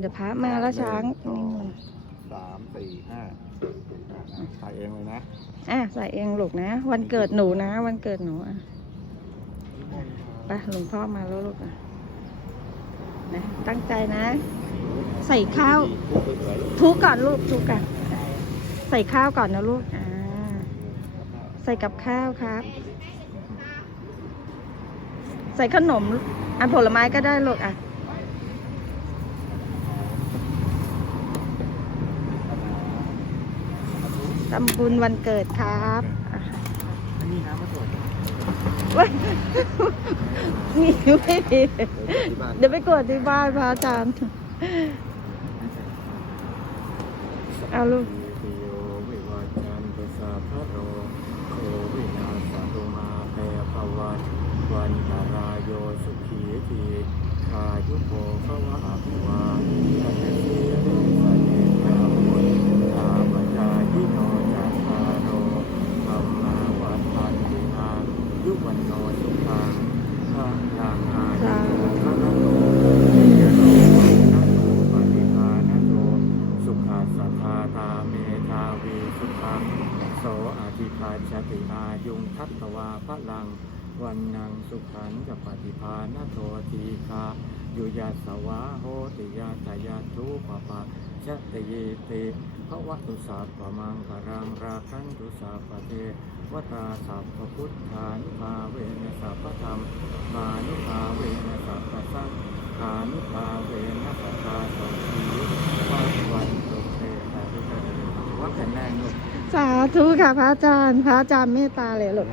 เดี๋ยวพระมาแล้วช้างหนึ่สองสามสี่ห้าใส่เองเลยนะ อะใส่เองลูกนะ วันเกิดหนูนะ วันเกิดหนูอะไปหลวงพ่อมาแล้วลูกอะนะตั้งใจนะ ใส่ข้าวทุกก่อนลูกทุกก่อนใส่ข้าวก่อนนะลูกอ่าใส่กับข้าวครับ ใส่ขนมอันผลไม้ก็ได้ลูกอะ ทำบุญวันเกิดครับอะนี่น้ำมาตรวจเว้ยมีไม่มีที่บ้านเดี๋ยวไปกวดที่บ้านพระอาจารย์ เอาลูกปิโยวิวัจจันตุสัพพะโรโควินาสตุมาเปภวันวันตารายโยสุขีทีอายุโกภวะอภิวาทันเสียริสเนจามุนตามจายิโนจัตตารโรธรรมาวัฏันติอายุวันโนสุขังพระลังอายุพระโลยโนนะโตปฏิภาณโต สุขาสัทธาตาเมธาวี สุขังโสอธิภาชติอายุงทัตตวาพระลัง วันนังสุขันกับปฏิภาณโททีคายุยาสวาโหติยาตายาทุปปะชะตเยติภวตุสัพพมังกรังราคันตุสัพพเทวตาสัพพพุทธานุภาเวนะสัพพธรรมมานุภาเวนะสัพพสังฆานุภาเวนะสัพพาสังคีวันวันตุเตสาธุชน ว่าแข็งแรงลูกสาธุค่ะพระอาจารย์ พระอาจารย์เมตตาเลยลูก